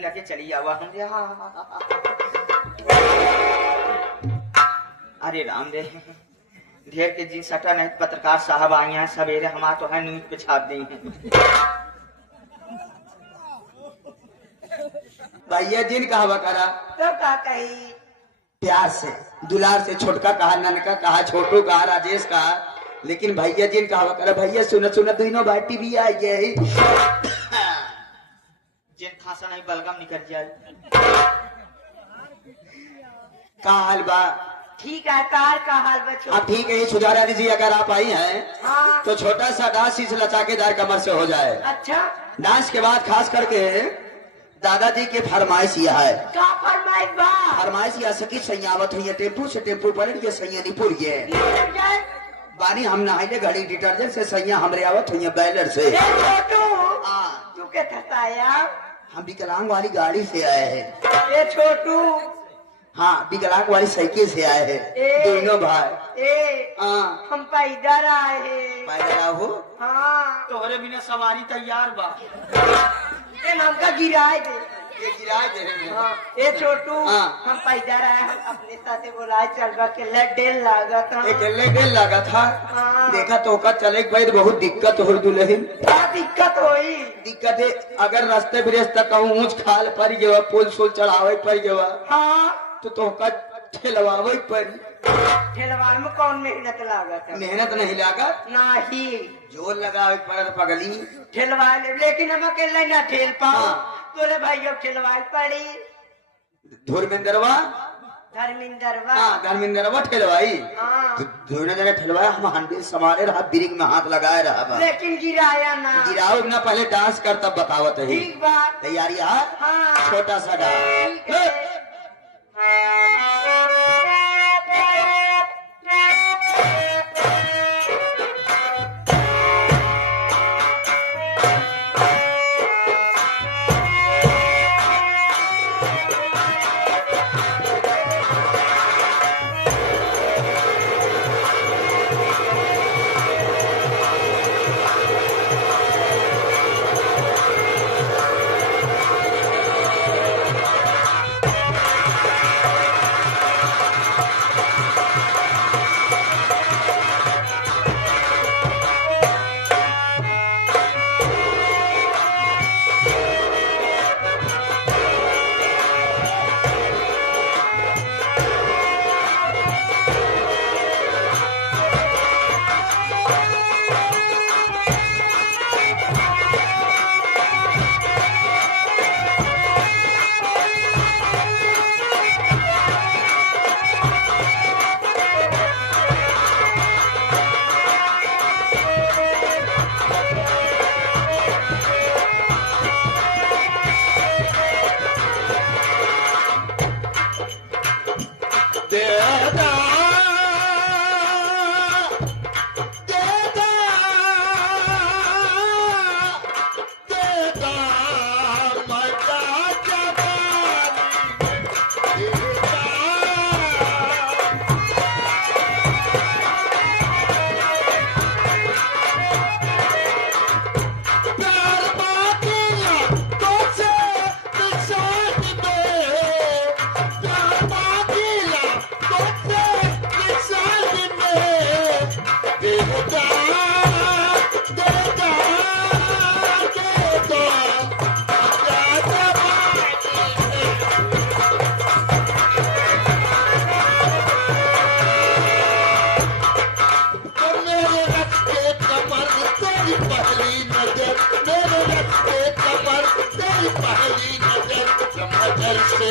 लेके चली आवा हमरे। अरे राम रे, ढेर के जी सटा नहीं, पत्रकार साहब आई हैं सवेरे, हमारा तो है न्यूज पे छाप दी हैं। भैया जिन कहा करा तो का कही प्यार से दुलार से, छोटका कहा, ननका कहा, छोटू कहा, राजेश कहा, लेकिन भैया जिन कहा करा। भैया सुन सुन तीनों बाटी भी आई गई, जिन खासा नहीं बलगम निकल जाए। का हाल बा? ठीक है, कार का हाल बच्चों? आप ठीक है, सुधारा दीजिए। अगर आप आई हैं हाँ। तो छोटा सा डांस इस लचाकेदार कमर से हो जाए। अच्छा, डांस के बाद खास करके दादाजी के फरमाइश यह है। का फरमाइश बा? फरमाइश यह सकी सैयावत हुई टेम्पू से टेम्पू पर ये सैयानीपुर ये बानी हम नहाइले घड़ी डिटर्जेंट से सैया हमरे आवत हुई बैलर से। तू के थकाया? हम विकलांग वाली गाड़ी से आए हैं। ए छोटू, हाँ विकलांग वाली साइकिल से आए हैं दोनों भाई। हाँ हम पैदल आए हैं। पैदल हो? हाँ, तोहरे बिना सवारी तैयार बा। हमका गिराए दे। ये किराए दे रहे हैं। हाँ, ए छोटू, हाँ। हम पैदल आए, हम अपने साथे बुलाए चल बा के डेल लागत। एक डेल लगा था। हाँ। देखा तो का चले के बाद बहुत दिक्कत हो दुल्हन। क्या दिक्कत हुई? दिक्कत है अगर रास्ते ब्रेज तक कहूँ ऊंच खाल पर गवा, पुल सुल चढ़ावे पर गवा, हाँ, तो का ठेलवावे पर। ठेलवाड़ में कौन मेहनत लागत है? मेहनत नहीं लागत, नहीं, जोर लगावे पर पगली। ठेलवा ले, लेकिन हम अकेले ना ठेल पाओ। हाँ। तोरे भाइयों ठेलवाई पड़ी। धर्मेंद्रवा, धर्मिंदरवा। हाँ धर्मेंद्रवा ठेलवाई। हाँ, दोनों जगह ठेलवाया, हम हंडी समारे रहा, ब्रिक में हाथ लगाए रहा। लेकिन गिराया ना। गिराओ ना, पहले डांस कर तब बतावत है। ठीक बात। तैयारी है? हाँ, छोटा सा डांस। ठीक है। पहली नजर से